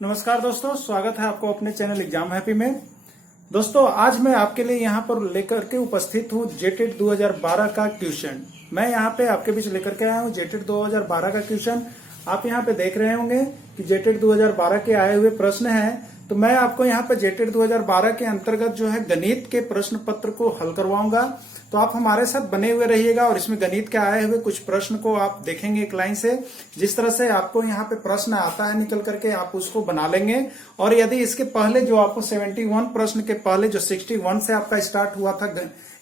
नमस्कार दोस्तों, स्वागत है आपको अपने चैनल एग्जाम हैप्पी में। दोस्तों आज मैं आपके लिए यहाँ पर लेकर के उपस्थित हूँ जेटेट 2012 का क्वेश्चन। मैं यहाँ पे आपके बीच लेकर के आया हूँ जेटेट 2012 का क्वेश्चन। आप यहाँ पे देख रहे होंगे कि जेटेट 2012 के आए हुए प्रश्न हैं। तो मैं आपको यहाँ पे जेटेट 2012 के अंतर्गत जो है गणित के प्रश्न पत्र को हल करवाऊंगा। तो आप हमारे साथ बने हुए रहिएगा और इसमें गणित के आए हुए कुछ प्रश्न को आप देखेंगे एक लाइन से। जिस तरह से आपको यहाँ पे प्रश्न आता है निकल करके आप उसको बना लेंगे। और यदि इसके पहले जो आपको 71 प्रश्न के पहले जो 61 से आपका स्टार्ट हुआ था,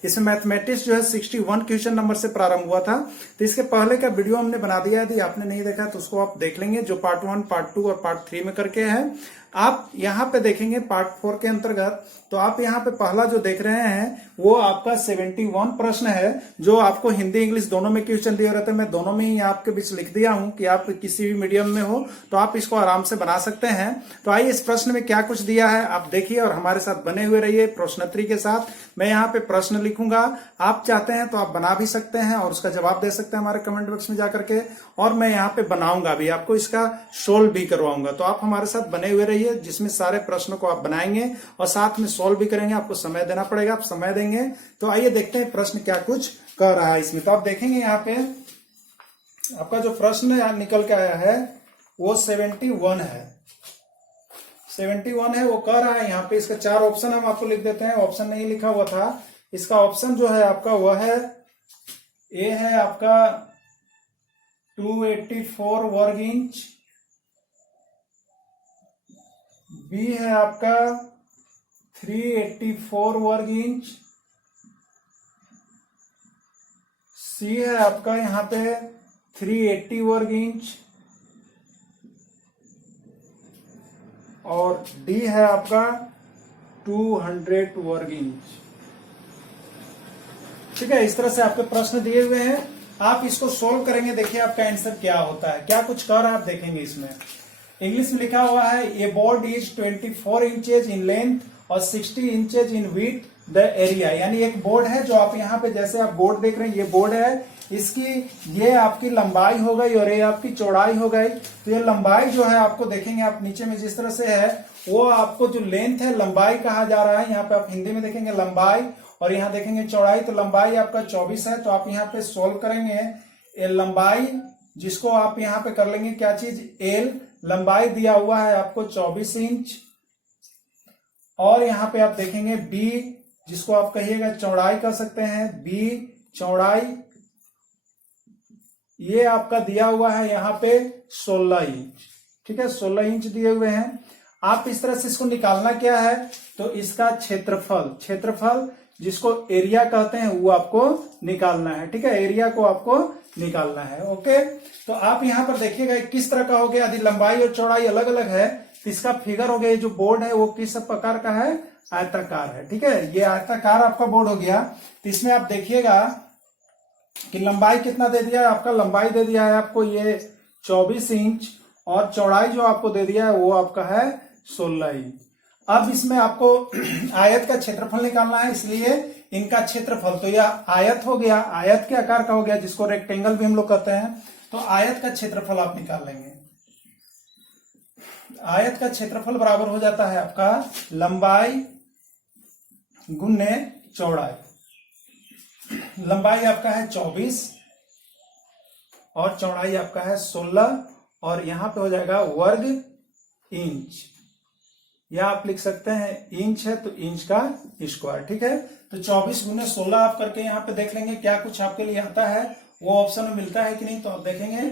इसमें मैथमेटिक्स जो है 61 क्वेश्चन नंबर से प्रारंभ हुआ था। तो इसके पहले का वीडियो हमने बना दिया, यदि आपने नहीं देखा तो उसको आप देख लेंगे, जो पार्ट 1, पार्ट 2 और पार्ट 3 में करके है। आप यहाँ पे देखेंगे पार्ट 4 के अंतर्गत। तो आप यहाँ पे पहला जो देख रहे हैं वो आपका 71 प्रश्न है, जो आपको हिंदी इंग्लिश दोनों में क्वेश्चन दिए रहते हैं। मैं दोनों में ही आपके बीच लिख दिया हूं कि आप किसी भी मीडियम में हो तो आप इसको आराम से बना सकते हैं। तो आइए इस प्रश्न में क्या कुछ दिया है आप देखिए और हमारे साथ बने हुए रहिए प्रश्नोत्तरी के साथ। मैं यहाँ पे प्रश्न लिखूंगा, आप चाहते हैं तो आप बना भी सकते हैं और उसका जवाब दे सकते हैं हमारे कमेंट बॉक्स में जाकर के। और मैं यहाँ पे बनाऊंगा भी, आपको इसका सोल्व भी करवाऊंगा। तो आप हमारे साथ बने हुए रहिए, जिसमें सारे प्रश्नों को आप बनाएंगे और साथ में सोल्व भी करेंगे। आपको समय देना पड़ेगा, आप समय देंगे। तो आइए देखते हैं प्रश्न क्या कुछ कर रहा है इसमें। तो आप देखेंगे यहाँ पे आपका जो प्रश्न निकल के आया है वो 71 है। 71 है, वो कह रहा है यहाँ पे। इसका 4 ऑप्शन हम आपको लिख देते हैं, ऑप्शन नहीं लिखा हुआ था। इसका ऑप्शन जो है आपका वह है, ए है आपका 284 वर्ग इंच, बी है आपका 384 वर्ग इंच, सी है आपका यहाँ पे 380 वर्ग इंच और डी है आपका 200 वर्ग इंच। ठीक है, इस तरह से आपके प्रश्न दिए हुए हैं। आप इसको सोल्व करेंगे, देखिए आपका आंसर क्या होता है, क्या कुछ कर आप देखेंगे। इसमें इंग्लिश में लिखा हुआ है a board is 24 inches in length और 60 inches in width the area. यानी एक बोर्ड है जो आप यहाँ पे, जैसे आप बोर्ड देख रहे हैं, ये बोर्ड है, इसकी ये आपकी लंबाई हो गई और ये आपकी चौड़ाई हो गई। तो ये लंबाई जो है आपको देखेंगे आप नीचे में जिस तरह से है, वो आपको जो लेंथ है लंबाई कहा जा रहा है। यहाँ पे आप हिंदी में देखेंगे लंबाई और यहाँ देखेंगे चौड़ाई। तो लंबाई आपका 24 है। तो आप यहाँ पे सोल्व करेंगे लंबाई, जिसको आप यहाँ पे कर लेंगे क्या चीज, एल। लंबाई दिया हुआ है आपको 24 इंच और यहाँ पे आप देखेंगे बी, जिसको आप कहिएगा चौड़ाई कर सकते हैं, बी चौड़ाई, ये आपका दिया हुआ है यहाँ पे 16 इंच। ठीक है, 16 इंच दिए हुए हैं। आप इस तरह से इसको निकालना क्या है, तो इसका क्षेत्रफल जिसको एरिया कहते हैं वो आपको निकालना है। ठीक है, एरिया को आपको निकालना है। ओके, तो आप यहाँ पर देखिएगा किस तरह का हो गया। यदि लंबाई और चौड़ाई अलग अलग है तो इसका फिगर हो गया। जो बोर्ड है वो किस प्रकार का है, आयताकार है। ठीक है, ये आयताकार आपका बोर्ड हो गया। तो इसमें आप देखिएगा कि लंबाई कितना दे दिया है आपका, लंबाई दे दिया है आपको ये 24 इंच और चौड़ाई जो आपको दे दिया है वो आपका है 16 इंच। अब इसमें आपको आयत का क्षेत्रफल निकालना है, इसलिए इनका क्षेत्रफल, तो यह आयत हो गया, आयत के आकार का हो गया, जिसको रेक्टेंगल भी हम लोग कहते हैं। तो आयत का क्षेत्रफल आप निकाल लेंगे। आयत का क्षेत्रफल बराबर हो जाता है आपका लंबाई गुने चौड़ाई। लंबाई आपका है 24 और चौड़ाई आपका है 16 और यहां पे हो जाएगा वर्ग इंच, या आप लिख सकते हैं इंच है तो इंच का स्क्वायर। ठीक है, तो 24 गुने 16 आप करके यहाँ पे देख लेंगे क्या कुछ आपके लिए आता है, वो ऑप्शन में मिलता है कि नहीं। तो आप देखेंगे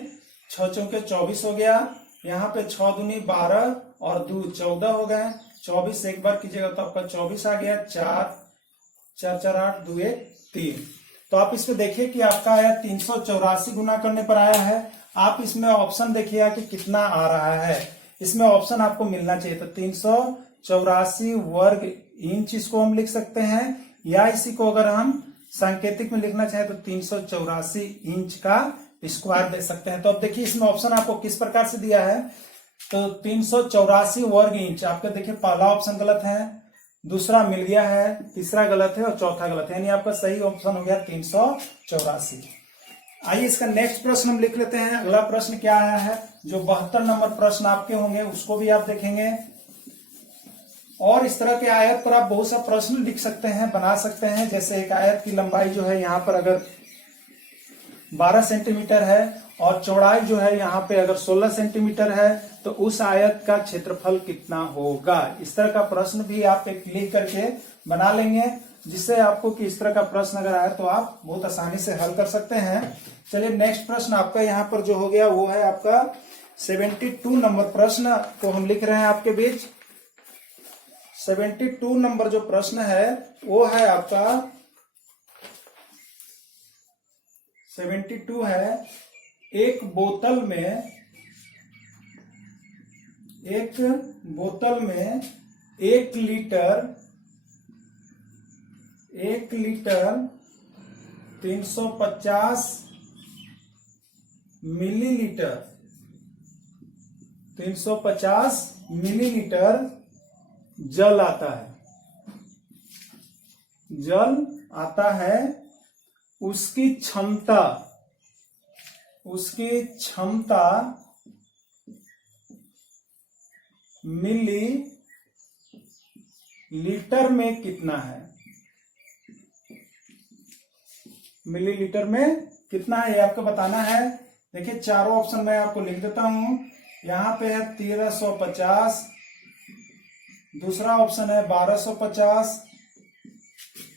6 चौके 24 हो गया, यहाँ पे 6 दूनी 12 और 2 14 हो गए। 24 एक बार कीजिएगा तो आपका 24 आ गया, 4 4 4 8 2 1 3। तो आप इसमें देखिए कि आपका आया 384 गुना करने पर आया है। आप इसमें ऑप्शन देखिएगा कि कितना आ रहा है, इसमें ऑप्शन आपको मिलना चाहिए। तो 384 वर्ग इंच इसको हम लिख सकते हैं, या इसी को अगर हम सांकेतिक में लिखना चाहे तो 384 इंच का स्क्वायर दे सकते हैं। तो अब देखिए इसमें ऑप्शन आपको किस प्रकार से दिया है। तो 384 वर्ग इंच आपका देखिए पहला ऑप्शन गलत है, दूसरा मिल गया है, तीसरा गलत है और चौथा गलत है, यानी आपका सही ऑप्शन हो गया 384। आइए इसका नेक्स्ट प्रश्न हम लिख लेते हैं। अगला प्रश्न क्या आया है, जो 72 नंबर प्रश्न आपके होंगे उसको भी आप देखेंगे। और इस तरह के आयत पर आप बहुत सा प्रश्न लिख सकते हैं, बना सकते हैं। जैसे एक आयत की लंबाई जो है यहाँ पर अगर 12 सेंटीमीटर है और चौड़ाई जो है यहाँ पे अगर 16 सेंटीमीटर है तो उस आयत का क्षेत्रफल कितना होगा। इस तरह का प्रश्न भी आप एक लिख करके बना लेंगे, जिससे आपको कि इस तरह का प्रश्न अगर आए तो आप बहुत आसानी से हल कर सकते हैं। चलिए नेक्स्ट प्रश्न आपका यहाँ पर जो हो गया वो है आपका 72 नंबर प्रश्न को हम लिख रहे हैं आपके बीच। 72 नंबर जो प्रश्न है वो है आपका 72 है, एक बोतल में 1 लीटर 350 मिलीलीटर जल आता है। उसकी क्षमता मिली लीटर में कितना है। मिलीलीटर में कितना है ये आपको बताना है। देखिए चारों ऑप्शन मैं आपको लिख देता हूं। यहाँ पे है 1350, दूसरा ऑप्शन है 1250,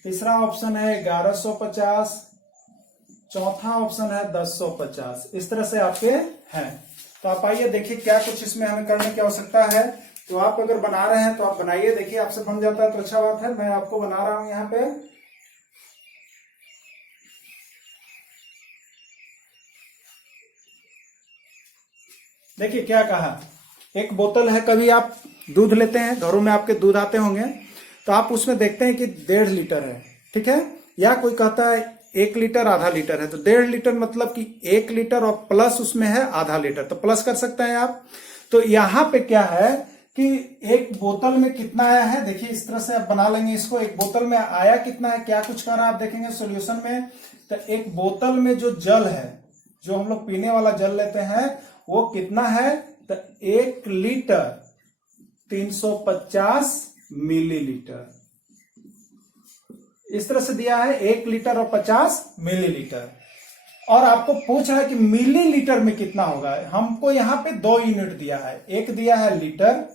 तीसरा ऑप्शन है 1150, चौथा ऑप्शन है 1050। इस तरह से आपके हैं। तो आप आइए देखिए क्या कुछ इसमें हमें करने की आवश्यकता है। तो आप अगर बना रहे हैं तो आप बनाइए, देखिए आपसे बन जाता है तो अच्छा बात है। मैं आपको बना रहा हूं यहाँ पे। देखिए क्या कहा, एक बोतल है। कभी आप दूध लेते हैं, घरों में आपके दूध आते होंगे, तो आप उसमें देखते हैं कि 1.5 लीटर है, ठीक है। या कोई कहता है 1 लीटर आधा लीटर है, तो 1.5 लीटर मतलब कि 1 लीटर और प्लस उसमें है आधा लीटर, तो प्लस कर सकते हैं आप। तो यहाँ पे क्या है कि एक बोतल में कितना आया है, देखिए इस तरह से आप बना लेंगे इसको। एक बोतल में आया कितना है, क्या कुछ कर रहा है आप देखेंगे सॉल्यूशन में। तो एक बोतल में जो जल है, जो हम लोग पीने वाला जल लेते हैं, वो कितना है, तो 1 लीटर 350 मिलीलीटर। इस तरह से दिया है 1 लीटर और 50 मिलीलीटर। और आपको पूछ रहा है कि मिलीलीटर में कितना होगा। हमको यहां पे 2 यूनिट दिया है, एक दिया है लीटर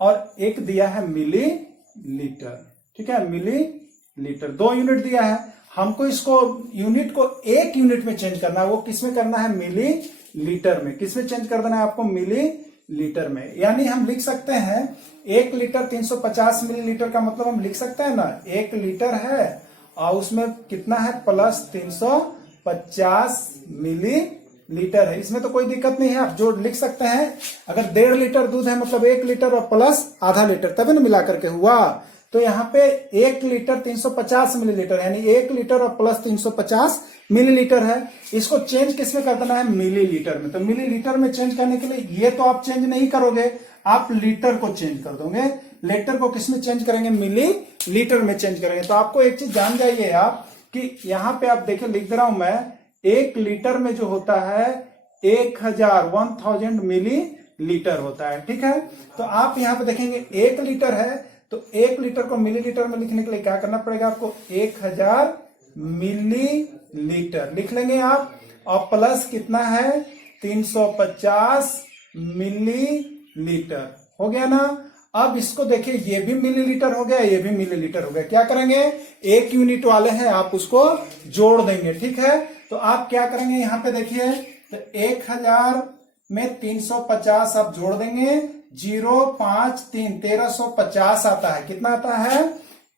और एक दिया है मिलीलीटर, ठीक है। मिलीलीटर 2 यूनिट दिया है, हमको इसको यूनिट को 1 यूनिट में चेंज करना है। वो किसमें करना है, मिलीलीटर में। किसमें चेंज कर देना है आपको, मिलीलीटर में। यानी हम लिख सकते हैं 1 लीटर 350 मिलीलीटर का मतलब हम लिख सकते हैं ना, 1 लीटर है और उसमें कितना है, प्लस 350 मिलीलीटर है। इसमें तो कोई दिक्कत नहीं है, आप जो लिख सकते हैं। अगर 1.5 लीटर दूध है मतलब 1 लीटर और प्लस आधा लीटर, तभी ना मिला करके हुआ। तो यहाँ पे 1 लीटर 350 मिलीलीटर, यानी 1 लीटर और प्लस 350 मिलीलीटर है। इसको चेंज किसमें कर देना है, मिलीलीटर में। तो मिलीलीटर में चेंज करने के लिए ये तो आप चेंज नहीं करोगे, आप लीटर को चेंज कर दोगे। लीटर को किसमें चेंज करेंगे, मिलीलीटर में चेंज करेंगे। तो आपको एक चीज जान जाइए आप कि यहाँ पे आप देखिए लिख दे रहा हूं मैं, 1 लीटर में जो होता है 1000 मिलीलीटर होता है, ठीक है। तो आप यहाँ पे देखेंगे 1 लीटर है, तो 1 लीटर को मिलीलीटर में लिखने के लिए क्या करना पड़ेगा आपको, 1000 मिलीलीटर लिख लेंगे आप। और प्लस कितना है, 350 मिलीलीटर हो गया ना। अब इसको देखिए, ये भी मिलीलीटर हो गया, ये भी मिलीलीटर हो गया। क्या करेंगे, 1 यूनिट वाले हैं आप उसको जोड़ देंगे, ठीक है। तो आप क्या करेंगे, यहाँ पे देखिए, तो 1000 में 350 आप जोड़ देंगे, 053 1350 आता है। कितना आता है,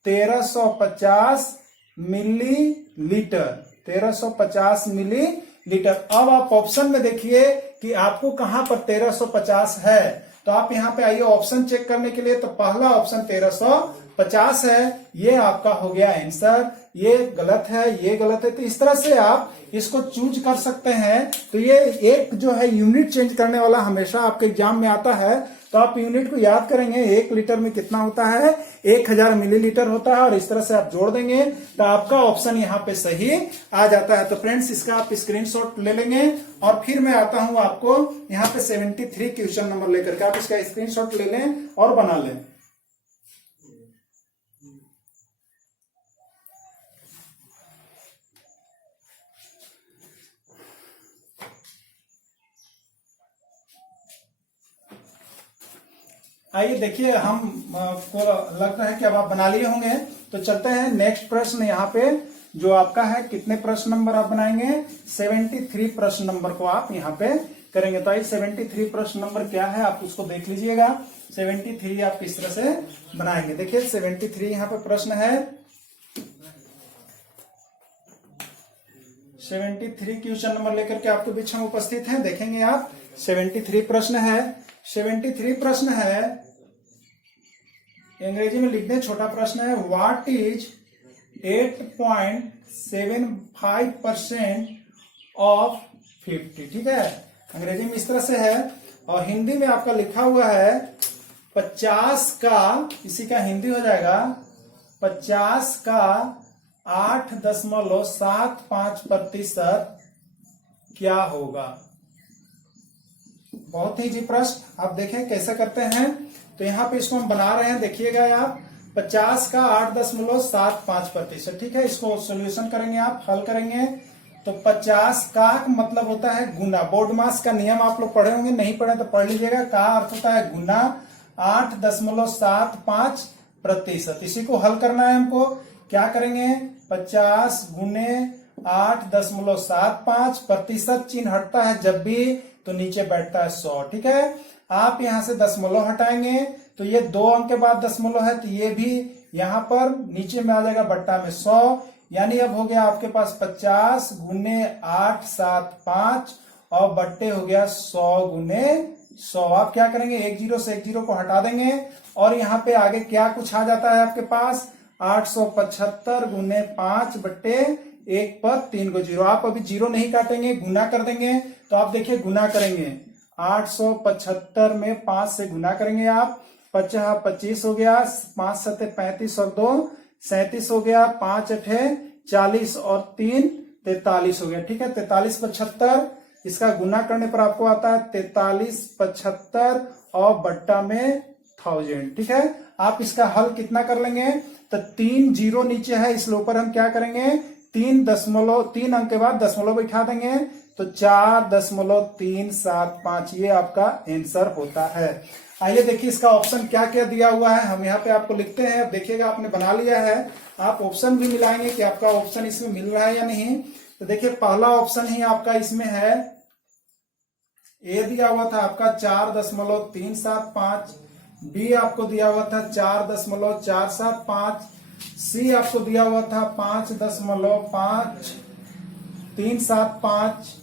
1350 मिलीलीटर, 1350 मिलीलीटर। अब आप ऑप्शन में देखिए कि आपको कहां पर 1350 है। तो आप यहां पे आइए ऑप्शन चेक करने के लिए। तो पहला ऑप्शन 1350 है, ये आपका हो गया आंसर। ये गलत है, ये गलत है। तो इस तरह से आप इसको चूज कर सकते हैं। तो ये एक जो है यूनिट चेंज करने वाला हमेशा आपके एग्जाम में आता है। तो आप यूनिट को याद करेंगे, 1 लीटर में कितना होता है, 1000 मिलीलीटर होता है, और इस तरह से आप जोड़ देंगे तो आपका ऑप्शन यहाँ पे सही आ जाता है। तो फ्रेंड्स इसका आप स्क्रीनशॉट ले लेंगे और फिर मैं आता हूं आपको यहाँ पे 73 क्वेश्चन नंबर लेकर के, आप इसका स्क्रीनशॉट ले लें और बना लें। आइए देखिए, हम को लगता है कि अब आप बना लिए होंगे, तो चलते हैं नेक्स्ट प्रश्न। यहाँ पे जो आपका है, कितने प्रश्न नंबर आप बनाएंगे, 73 प्रश्न नंबर को आप यहाँ पे करेंगे। तो आइए 73 प्रश्न नंबर क्या है आप उसको देख लीजिएगा। 73 आप किस तरह से बनाएंगे, देखिए 73 यहाँ पे प्रश्न है। 73 क्वेश्चन नंबर लेकर के आपके बीच में उपस्थित हैं, देखेंगे आप। 73 प्रश्न है, 73 प्रश्न है, अंग्रेजी में लिख दें, छोटा प्रश्न है। व्हाट इज 8.75% ऑफ 50, ठीक है, अंग्रेजी में इस तरह से है। और हिंदी में आपका लिखा हुआ है 50 का, इसी का हिंदी हो जाएगा 50 का 8.75% क्या होगा। बहुत ही जी प्रश्न, आप देखें कैसे करते हैं। तो यहाँ पे इसको हम बना रहे हैं, देखिएगा आप, 50 का 8.75%, ठीक है। इसको सॉल्यूशन करेंगे, आप हल करेंगे तो 50 का मतलब होता है गुना। बोर्ड मास का नियम आप लोग पढ़े होंगे, नहीं पढ़े तो पढ़ लीजिएगा। का अर्थ होता है गुना 8.75%। इसी को हल करना है हमको। क्या करेंगे, 50 गुने 8.75%, चिन्ह हटता है जब भी तो नीचे बैठता है 100, ठीक है। आप यहां से दशमलव हटाएंगे तो ये 2 अंक के बाद दशमलव है, तो ये भी यहां पर नीचे में आ जाएगा बट्टा में 100, यानी अब हो गया आपके पास 50 गुने 875 और बट्टे हो गया 100 गुने 100। आप क्या करेंगे, एक जीरो से एक जीरो को हटा देंगे और यहाँ पे आगे क्या कुछ आ जाता है आपके पास, 875 गुने 5 बट्टे 1 पर 3 को जीरो। आप अभी जीरो नहीं काटेंगे, गुना कर देंगे। तो आप देखिए गुना करेंगे, 875 में 5 से गुना करेंगे आप, 50 25 हो गया, 5 सत्ते 35 और 2 37 हो गया, 5 अठे 40 और 3 43 हो गया, ठीक है। 43 75, इसका गुना करने पर आपको आता है 43 75 और बट्टा में 1000, ठीक है। आप इसका हल कितना कर लेंगे, तो 3 जीरो नीचे है, इसलिए ऊपर हम क्या करेंगे, 3 अंक के बाद दशमलव बैठा देंगे तो 4.375, ये आपका आंसर होता है। आइए देखिए इसका ऑप्शन क्या क्या दिया हुआ है, हम यहाँ पे आपको लिखते हैं। अब देखिएगा आपने बना लिया है, आप ऑप्शन भी मिलाएंगे कि आपका ऑप्शन इसमें मिल रहा है या नहीं। तो देखिए पहला ऑप्शन ही आपका इसमें है, ए दिया हुआ था आपका 4.375, बी आपको दिया हुआ था 4.475, सी आपको दिया हुआ था 5.5375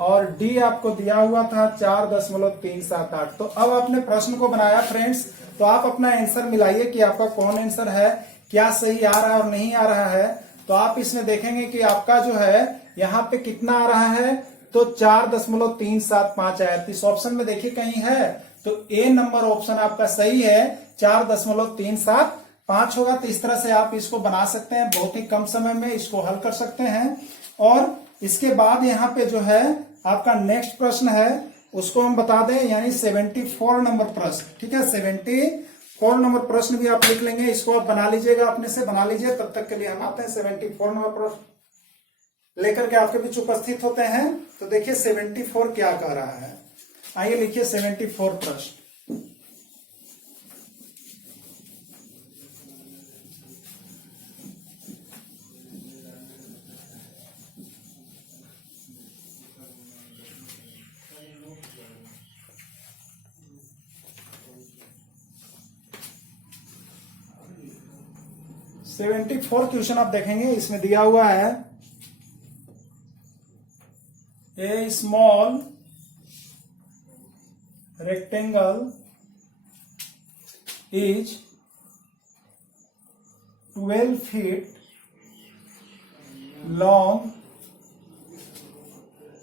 और डी आपको दिया हुआ था 4.378। तो अब आपने प्रश्न को बनाया फ्रेंड्स, तो आप अपना आंसर मिलाइए कि आपका कौन आंसर है, क्या सही आ रहा है और नहीं आ रहा है। तो आप इसमें देखेंगे कि आपका जो है यहाँ पे कितना आ रहा है, तो 4.375 आया। इस ऑप्शन में देखिए कहीं है, तो ए नंबर ऑप्शन आपका सही है, 4.375 होगा। तो इस तरह से आप इसको बना सकते हैं, बहुत ही कम समय में इसको हल कर सकते हैं। और इसके बाद यहाँ पे जो है आपका नेक्स्ट प्रश्न है, उसको हम बता दें, यानी 74 नंबर प्रश्न, ठीक है। 74 नंबर प्रश्न भी आप लिख लेंगे, इसको आप बना लीजिएगा, अपने से बना लीजिए। तब तक के लिए हम आते हैं 74 नंबर प्रश्न लेकर के आपके बीच उपस्थित होते हैं। तो देखिए 74 क्या कह रहा है, आइए लिखिए 74 प्रश्न। तो 74 क्वेश्चन आप देखेंगे, इसमें दिया हुआ है a small rectangle is 12 feet long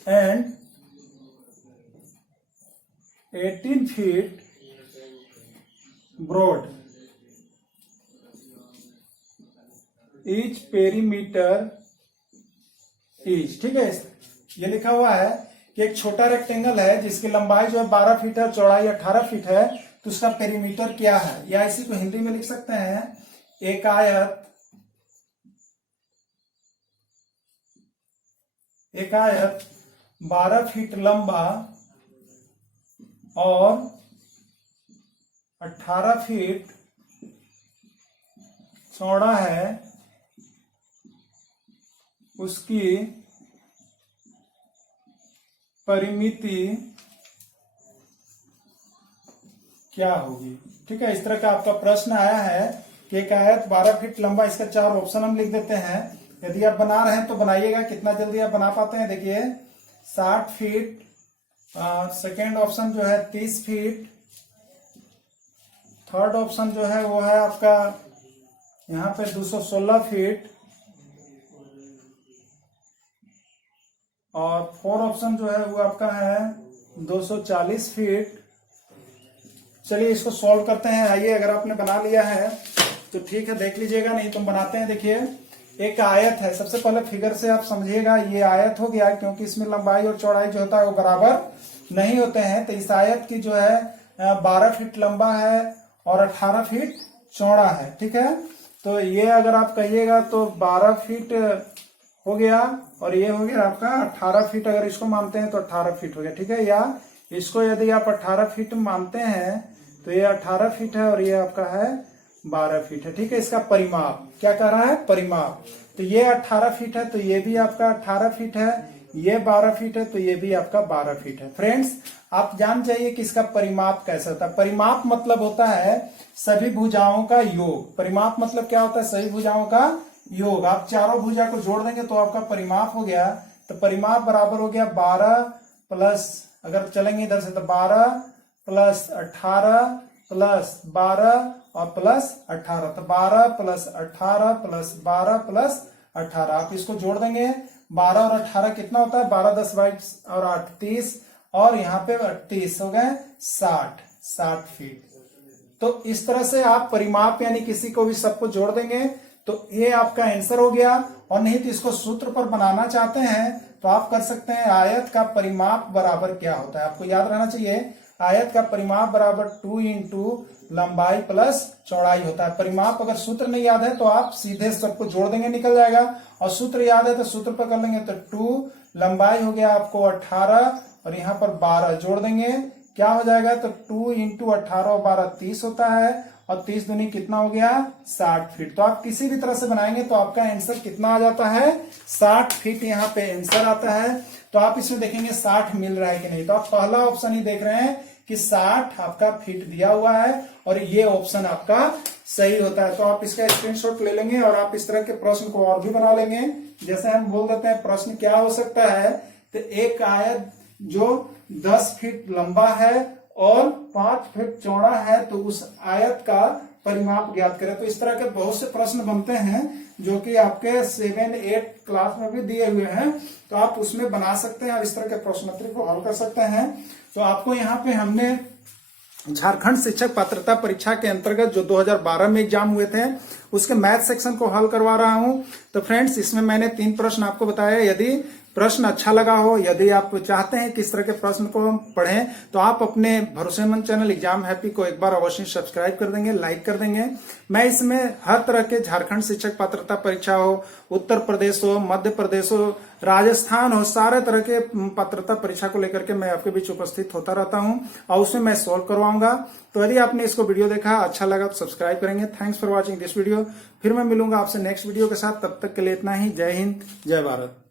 and 18 feet broad each perimeter is, ठीक है। ये लिखा हुआ है कि एक छोटा रेक्टेंगल है जिसकी लंबाई जो है 12 फीट है, चौड़ाई 18 फीट है, तो उसका पेरीमीटर क्या है, या इसी को हिंदी में लिख सकते हैं एक आयत 12 फीट लंबा और 18 फीट चौड़ा है, उसकी परिमिति क्या होगी। ठीक है, इस तरह का आपका प्रश्न आया है कि एक आयत 12 फीट लंबा, इसका 4 ऑप्शन हम लिख देते हैं। यदि आप बना रहे हैं तो बनाइएगा, कितना जल्दी आप बना पाते हैं। देखिए 60 फीट, सेकेंड ऑप्शन जो है 30 फीट, थर्ड ऑप्शन जो है वो है आपका यहाँ पे 216 फीट, और फोर्थ ऑप्शन जो है वो आपका है 240 फीट। चलिए इसको सॉल्व करते हैं। आइए, अगर आपने बना लिया है तो ठीक है, देख लीजिएगा, नहीं तो हम बनाते हैं। देखिए एक आयत है, सबसे पहले फिगर से आप समझिएगा, ये आयत हो गया क्योंकि इसमें लंबाई और चौड़ाई जो होता है वो बराबर नहीं होते हैं। तो इस आयत की जो है 12 फीट लंबा है और 18 फीट चौड़ा है। ठीक है, तो ये अगर आप कहिएगा तो 12 फीट हो गया और ये हो गया आपका 18 फीट। अगर इसको मानते हैं तो 18 फीट हो गया। ठीक है, या इसको यदि आप 18 फीट मानते हैं तो ये 18 फीट है और ये आपका है 12 फीट है। ठीक है, इसका परिमाप क्या कह रहा है, परिमाप। तो ये 18 फीट है तो ये भी आपका 18 फीट है, ये 12 फीट है तो ये भी आपका 12 फीट है। फ्रेंड्स, आप जान जाइए कि इसका परिमाप कैसे होता है। परिमाप मतलब होता है सभी भुजाओं का योग। परिमाप मतलब क्या होता है, सभी भुजाओं का योग। आप चारों भुजा को जोड़ देंगे तो आपका परिमाप हो गया। तो परिमाप बराबर हो गया 12 प्लस, अगर चलेंगे इधर से तो 12 प्लस 18 प्लस 12 और प्लस 18, तो 12 प्लस 18 प्लस 12 प्लस 18। आप इसको जोड़ देंगे, 12 और 18 कितना होता है, 12 10 22 और 8 30, और यहाँ पे 38 हो गए 60 फीट। तो इस तरह से आप परिमाप यानी किसी को भी सबको जोड़ देंगे तो ये आपका आंसर हो गया। और नहीं तो इसको सूत्र पर बनाना चाहते हैं तो आप कर सकते हैं, आयत का परिमाप बराबर क्या होता है। आपको याद रहना चाहिए, आयत का परिमाप बराबर 2 इंटू लंबाई प्लस चौड़ाई होता है। परिमाप अगर सूत्र नहीं याद है तो आप सीधे सबको जोड़ देंगे, निकल जाएगा। और सूत्र याद है तो सूत्र पर कर लेंगे, तो 2 लंबाई हो गया आपको 18 और यहाँ पर 12 जोड़ देंगे, क्या हो जाएगा, तो 2 इंटू 18 और 12 30 होता है, और 30 दूनी कितना हो गया, 60 फीट। तो आप किसी भी तरह से बनाएंगे तो आपका आंसर कितना आ जाता है, 60 फीट यहाँ पे आंसर आता है। तो आप इसमें देखेंगे 60 मिल रहा है कि नहीं। तो आप पहला ऑप्शन ही देख रहे हैं कि 60 आपका फीट दिया हुआ है और ये ऑप्शन आपका सही होता है। तो आप इसका स्क्रीनशॉट ले लेंगे और आप इस तरह के प्रश्न को और भी बना लेंगे। जैसे हम बोल देते हैं प्रश्न क्या हो सकता है, तो एक आयत जो 10 फीट लंबा है और 5 फीट चौड़ा है तो उस आयत का परिमाप ज्ञात करें। तो इस तरह के बहुत से प्रश्न बनते हैं जो कि आपके 7-8 क्लास में भी दिए हुए हैं, तो आप उसमें बना सकते हैं और इस तरह के प्रश्नोत्तरी को हल कर सकते हैं। तो आपको यहाँ पे हमने झारखंड शिक्षक पात्रता परीक्षा के अंतर्गत जो 2012 में एग्जाम हुए थे उसके मैथ सेक्शन को हल करवा रहा हूं। तो फ्रेंड्स, इसमें मैंने 3 प्रश्न आपको बताया। यदि प्रश्न अच्छा लगा हो, यदि आप चाहते हैं कि इस तरह के प्रश्न को हम पढ़ें, तो आप अपने भरोसेमंद चैनल एग्जाम हैप्पी को एक बार अवश्य सब्सक्राइब कर देंगे, लाइक कर देंगे। मैं इसमें हर तरह के झारखंड शिक्षक पात्रता परीक्षा हो, उत्तर प्रदेश हो, मध्य प्रदेश हो, राजस्थान हो, सारे तरह के पात्रता परीक्षा को लेकर के मैं आपके बीच उपस्थित होता रहता हूं और उसमें मैं सॉल्व करवाऊंगा। तो यदि आपने इसको वीडियो देखा, अच्छा लगा तो सब्सक्राइब करेंगे। Thanks for watching this video. फिर मैं मिलूंगा आपसे नेक्स्ट वीडियो के साथ, तब तक के लिए इतना ही। जय हिंद, जय भारत।